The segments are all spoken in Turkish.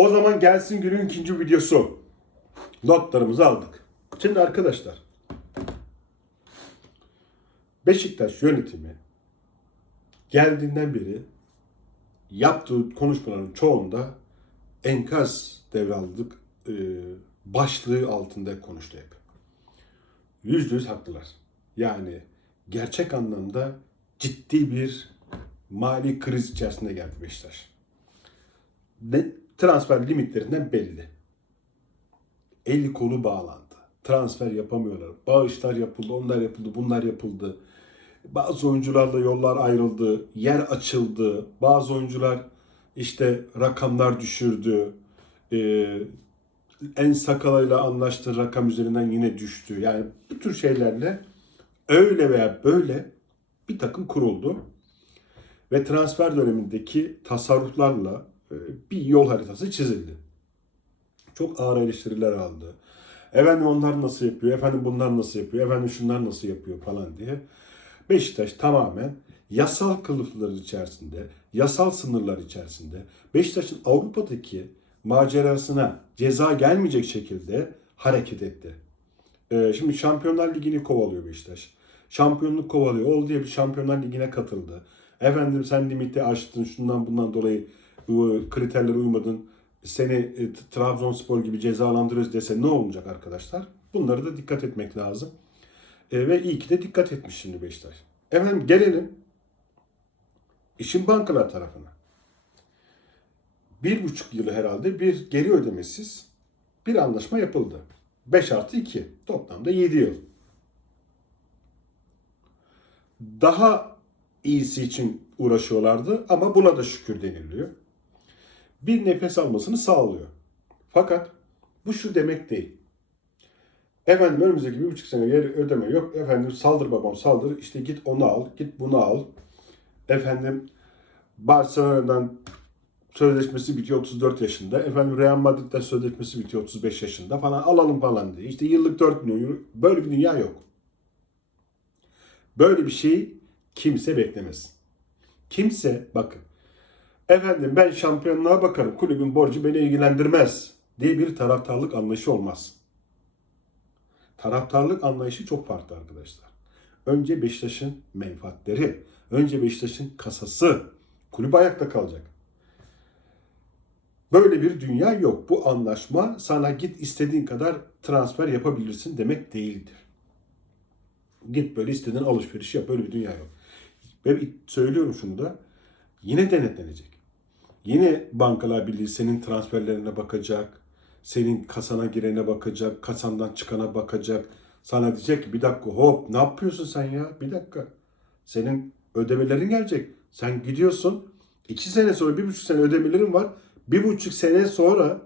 O zaman gelsin günün ikinci videosu. Notlarımızı aldık. Şimdi arkadaşlar. Beşiktaş yönetimi geldiğinden beri yaptığı konuşmaların çoğunda enkaz devraldık e, başlığı altında konuştu hep. Yüzde yüz haklılar. Yani gerçek anlamda ciddi bir mali kriz içerisinde geldi Beşiktaş. Ne, transfer limitlerinden belli. Eli kolu bağlandı. Transfer yapamıyorlar. Bağışlar yapıldı, onlar yapıldı, bunlar yapıldı. Bazı oyuncularla yollar ayrıldı, yer açıldı. Bazı oyuncular işte rakamlar düşürdü. Ee, en sakalayla anlaştığı rakam üzerinden yine düştü. Yani bu tür şeylerle öyle veya böyle bir takım kuruldu. Ve transfer dönemindeki tasarruflarla bir yol haritası çizildi. Çok ağır eleştiriler aldı. Efendim onlar nasıl yapıyor, efendim bunlar nasıl yapıyor, efendim şunlar nasıl yapıyor falan diye. Beşiktaş tamamen yasal kılıflar içerisinde, yasal sınırlar içerisinde Beşiktaş'ın Avrupa'daki macerasına ceza gelmeyecek şekilde hareket etti. Ee, şimdi Şampiyonlar Ligi'ni kovalıyor Beşiktaş. Şampiyonluk kovalıyor. Ol diye bir Şampiyonlar Ligi'ne katıldı. Efendim sen limiti aştın şundan bundan dolayı kriterlere uymadın. Seni e, Trabzonspor gibi cezalandırıyoruz dese ne olacak arkadaşlar? Bunları da dikkat etmek lazım. E, ve iyi ki de dikkat etmiş şimdi Beşiktaş. Efendim gelelim işin bankalar tarafına. Bir buçuk yılı herhalde bir geri ödemesiz bir anlaşma yapıldı. 5 artı 2 toplamda 7 yıl. Daha iyisi için uğraşıyorlardı ama buna da şükür deniliyor. Bir nefes almasını sağlıyor. Fakat bu şu demek değil. Efendim önümüzdeki bir buçuk sene yer ödeme yok. Efendim saldır babam saldır. İşte git onu al, git bunu al. Efendim Barcelona'dan sözleşmesi bitiyor 34 yaşında. Efendim Real Madrid'den sözleşmesi bitiyor 35 yaşında falan alalım falan diye. İşte yıllık 4 milyon euro. Böyle bir dünya yok. Böyle bir şey kimse beklemez. Kimse bakın efendim ben şampiyonluğa bakarım kulübün borcu beni ilgilendirmez diye bir taraftarlık anlayışı olmaz. Taraftarlık anlayışı çok farklı arkadaşlar. Önce Beşiktaş'ın menfaatleri, önce Beşiktaş'ın kasası, kulüp ayakta kalacak. Böyle bir dünya yok. Bu anlaşma sana git istediğin kadar transfer yapabilirsin demek değildir. Git böyle istediğin alışveriş yap. Böyle bir dünya yok. Ve söylüyorum şunu da yine denetlenecek. Yine bankalar birliği senin transferlerine bakacak. Senin kasana girene bakacak. Kasandan çıkana bakacak. Sana diyecek ki bir dakika hop ne yapıyorsun sen ya? Bir dakika. Senin ödemelerin gelecek. Sen gidiyorsun. iki sene sonra bir buçuk sene ödemelerin var. Bir buçuk sene sonra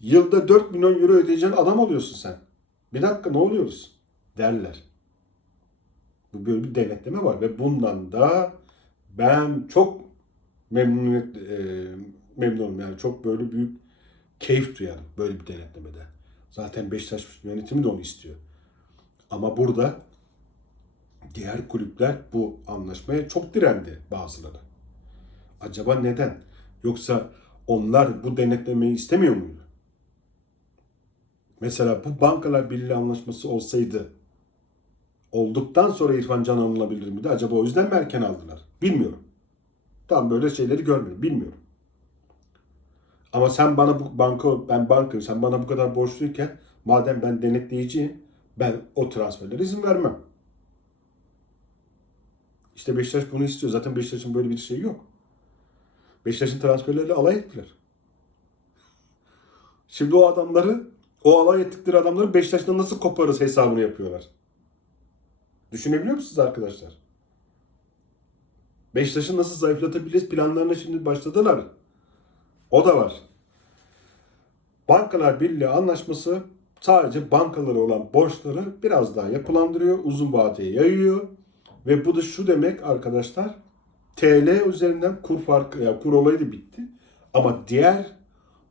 yılda 4 milyon euro ödeyeceğin adam oluyorsun sen. Bir dakika ne oluyoruz? Derler. Bu böyle bir denetleme var ve bundan da ben çok memnuniyet e, memnunum yani çok böyle büyük keyif duyarım böyle bir denetlemede. Zaten Beşiktaş yönetimi de onu istiyor. Ama burada diğer kulüpler bu anlaşmaya çok direndi bazıları. Acaba neden? Yoksa onlar bu denetlemeyi istemiyor muydu? Mesela bu Bankalar Birliği anlaşması olsaydı olduktan sonra İrfan Can alınabilir miydi? Acaba o yüzden mi erken aldılar? Bilmiyorum. Tam böyle şeyleri görmüyorum. Bilmiyorum. Ama sen bana bu banka, ben bankayım, sen bana bu kadar borçluyken madem ben denetleyiciyim, ben o transferlere izin vermem. İşte Beşiktaş bunu istiyor. Zaten Beşiktaş'ın böyle bir şeyi yok. Beşiktaş'ın transferleriyle alay ettiler. Şimdi o adamları, o alay ettikleri adamları Beşiktaş'tan nasıl koparırız hesabını yapıyorlar. Düşünebiliyor musunuz arkadaşlar? Beşiktaş'ı nasıl zayıflatabiliriz planlarına şimdi başladılar. O da var. Bankalar Birliği anlaşması sadece bankalara olan borçları biraz daha yapılandırıyor, uzun vadeye yayıyor. Ve bu da şu demek arkadaşlar, TL üzerinden kur farkı, yani kur olayı da bitti. Ama diğer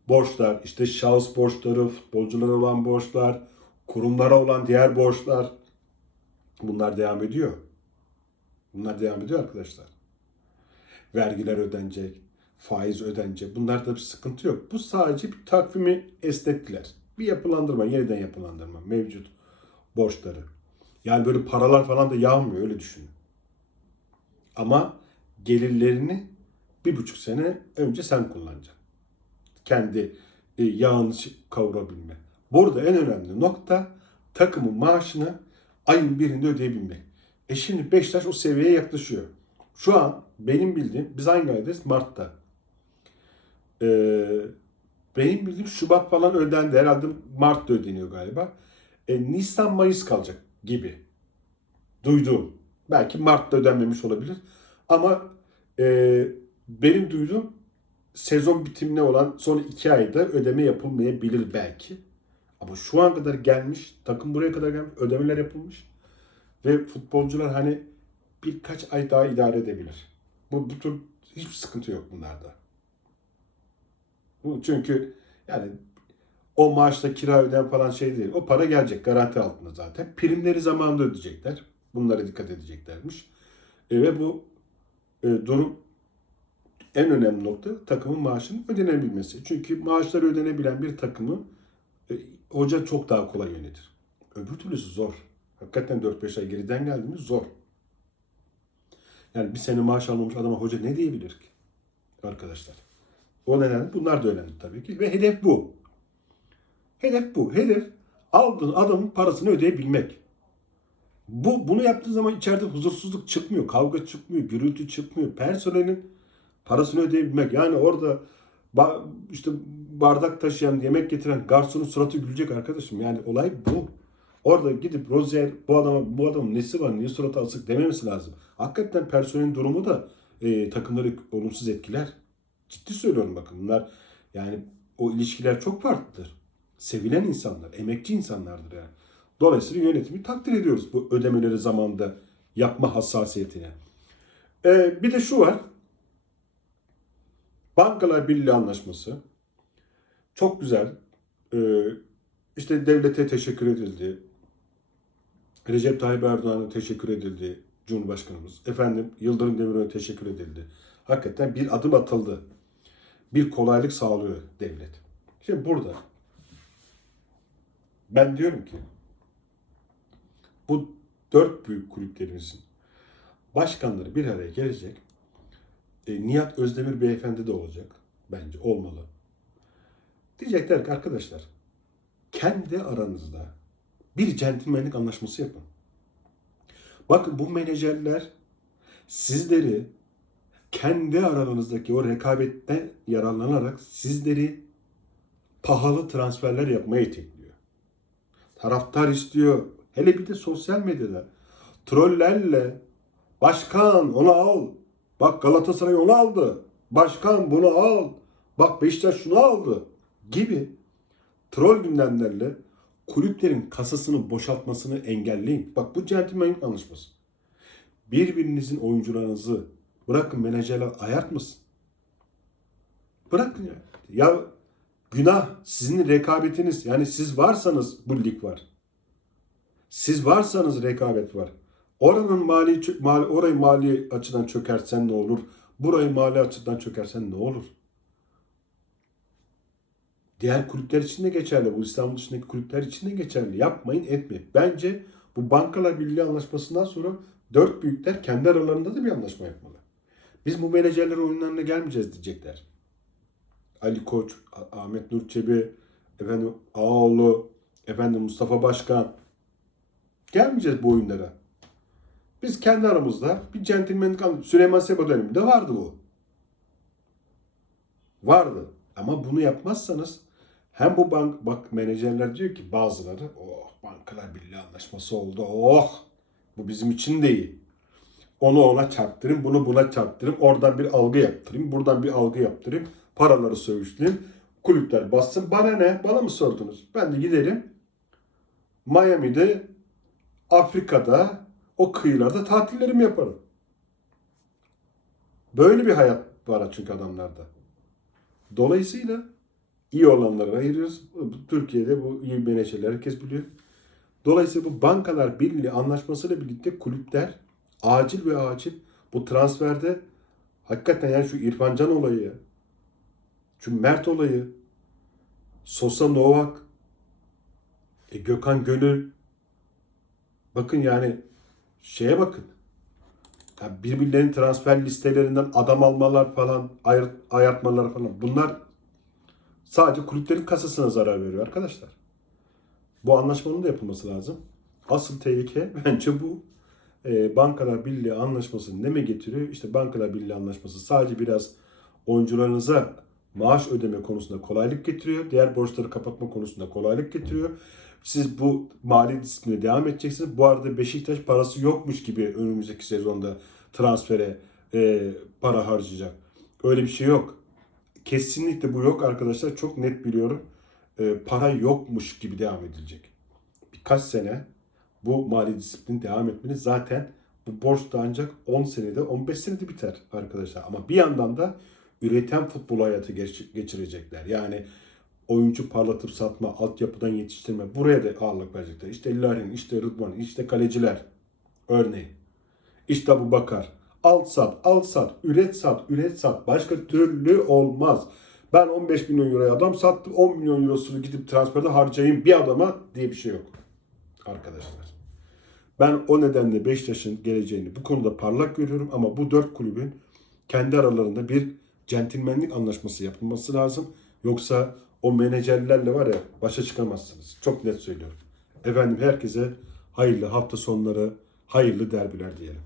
borçlar, işte şahıs borçları, futbolculara olan borçlar, kurumlara olan diğer borçlar, bunlar devam ediyor. Bunlar devam ediyor arkadaşlar. Vergiler ödenecek, faiz ödenecek. Bunlarda bir sıkıntı yok. Bu sadece bir takvimi esnettiler. Bir yapılandırma, yeniden yapılandırma mevcut borçları. Yani böyle paralar falan da yağmıyor öyle düşünün. Ama gelirlerini bir buçuk sene önce sen kullanacaksın. Kendi e, yağını kavurabilme. Burada en önemli nokta takımın maaşını ayın birinde ödeyebilmek. E şimdi Beşiktaş o seviyeye yaklaşıyor. Şu an benim bildiğim, biz hangi aydayız? Mart'ta. Ee, benim bildiğim Şubat falan ödendi. Herhalde Mart'ta ödeniyor galiba. E, Nisan, Mayıs kalacak gibi. Duyduğum. Belki Mart'ta ödenmemiş olabilir. Ama e, benim duyduğum sezon bitimine olan son iki ayda ödeme yapılmayabilir belki. Ama şu an kadar gelmiş, takım buraya kadar gelmiş, ödemeler yapılmış. Ve futbolcular hani birkaç ay daha idare edebilir. Bu, bu tür hiçbir sıkıntı yok bunlarda. Bu çünkü yani o maaşla kira öden falan şey değil. O para gelecek garanti altında zaten. Primleri zamanında ödeyecekler. Bunlara dikkat edeceklermiş. E, ve bu e, durum en önemli nokta takımın maaşının ödenebilmesi. Çünkü maaşları ödenebilen bir takımı e, hoca çok daha kolay yönetir. Öbür türlüsü zor. Hakikaten 4-5 ay geriden geldiğimiz zor. Yani bir sene maaş almamış adama hoca ne diyebilir ki? Arkadaşlar. O nedenle bunlar da önemli tabii ki. Ve hedef bu. Hedef bu. Hedef aldığın adamın parasını ödeyebilmek. Bu bunu yaptığı zaman içeride huzursuzluk çıkmıyor, kavga çıkmıyor, gürültü çıkmıyor. Personelin parasını ödeyebilmek. Yani orada ba- işte bardak taşıyan, yemek getiren garsonun suratı gülecek arkadaşım. Yani olay bu. Orada gidip Rozier bu adama bu adamın nesi var, niye suratı asık dememesi lazım. Hakikaten personelin durumu da e, takımları olumsuz etkiler. Ciddi söylüyorum bakın bunlar yani o ilişkiler çok farklıdır. Sevilen insanlar, emekçi insanlardır yani. Dolayısıyla yönetimi takdir ediyoruz bu ödemeleri zamanda yapma hassasiyetine. Ee, bir de şu var. Bankalar Birliği Anlaşması. Çok güzel. Ee, işte devlete teşekkür edildi. Recep Tayyip Erdoğan'a teşekkür edildi Cumhurbaşkanımız. Efendim Yıldırım Demirören'e teşekkür edildi. Hakikaten bir adım atıldı. Bir kolaylık sağlıyor devlet. Şimdi burada ben diyorum ki bu dört büyük kulüplerimizin başkanları bir araya gelecek. E, Nihat Özdemir beyefendi de olacak. Bence olmalı. Diyecekler ki arkadaşlar kendi aranızda bir centilmenlik anlaşması yapın. Bakın bu menajerler sizleri kendi aranızdaki o rekabetten yararlanarak sizleri pahalı transferler yapmaya itekliyor. Taraftar istiyor. Hele bir de sosyal medyada trollerle başkan onu al. Bak Galatasaray onu aldı. Başkan bunu al. Bak Beşiktaş şunu aldı gibi troll gündemlerle kulüplerin kasasını boşaltmasını engelleyin. Bak bu centilmenlik anlaşması. Birbirinizin oyuncularınızı bırakın menajerler ayartmasın. Bırakın ya. Ya günah sizin rekabetiniz. Yani siz varsanız bu lig var. Siz varsanız rekabet var. Oranın mali, mali orayı mali açıdan çökersen ne olur? Burayı mali açıdan çökersen ne olur? Diğer kulüpler için de geçerli. Bu İstanbul dışındaki kulüpler için de geçerli. Yapmayın etmeyin. Bence bu Bankalar Birliği anlaşmasından sonra dört büyükler kendi aralarında da bir anlaşma yapmalı. Biz bu menajerler oyunlarına gelmeyeceğiz diyecekler. Ali Koç, Ahmet Nur Çebi, efendim Ağoğlu, efendim Mustafa Başkan. Gelmeyeceğiz bu oyunlara. Biz kendi aramızda bir centilmenlik anlaşması. Süleyman Seba döneminde vardı bu. Vardı. Ama bunu yapmazsanız hem bu bank bak menajerler diyor ki bazıları oh bankalar birliği anlaşması oldu. Oh bu bizim için de. Onu ona çarptırayım, bunu buna çarptırayım. Oradan bir algı yaptırayım, buradan bir algı yaptırayım. Paraları söğüşleyeyim. Kulüpler bassın. Bana ne? Bana mı sordunuz? Ben de giderim. Miami'de, Afrika'da, o kıyılarda tatillerimi yaparım. Böyle bir hayat var çünkü adamlarda. Dolayısıyla iyi olanları ayırıyoruz. Türkiye'de bu iyi menajerler herkes biliyor. Dolayısıyla bu bankalar birliği anlaşmasıyla birlikte kulüpler acil ve acil bu transferde hakikaten yani şu İrfan Can olayı Çünkü Mert olayı, Sosa Novak, e, Gökhan Gönül. Bakın yani şeye bakın. Birbirlerinin transfer listelerinden adam almalar falan, ayır, ayartmalar falan. Bunlar sadece kulüplerin kasasına zarar veriyor arkadaşlar. Bu anlaşmanın da yapılması lazım. Asıl tehlike bence bu. Ee, Bankalar Birliği anlaşması ne mi getiriyor? İşte Bankalar Birliği anlaşması sadece biraz oyuncularınıza maaş ödeme konusunda kolaylık getiriyor. Diğer borçları kapatma konusunda kolaylık getiriyor. Siz bu mali disipline devam edeceksiniz. Bu arada Beşiktaş parası yokmuş gibi önümüzdeki sezonda transfere e, para harcayacak. Öyle bir şey yok. Kesinlikle bu yok arkadaşlar. Çok net biliyorum. E, para yokmuş gibi devam edilecek. Birkaç sene bu mali disiplin devam etmeli. Zaten bu borç da ancak 10 senede 15 senede biter arkadaşlar. Ama bir yandan da üreten futbol hayatı geç- geçirecekler. Yani oyuncu parlatıp satma, altyapıdan yetiştirme buraya da ağırlık verecekler. İşte Larin, işte Rıdvan, işte kaleciler örneğin. İşte bu bakar. Al sat, al sat, üret sat, üret sat. Başka türlü olmaz. Ben 15 milyon euroya adam sattım. 10 milyon eurosunu gidip transferde harcayayım bir adama diye bir şey yok. Arkadaşlar. Ben o nedenle Beşiktaş'ın geleceğini bu konuda parlak görüyorum ama bu dört kulübün kendi aralarında bir centilmenlik anlaşması yapılması lazım. Yoksa o menajerlerle var ya başa çıkamazsınız. Çok net söylüyorum. Efendim herkese hayırlı hafta sonları, hayırlı derbiler diyelim.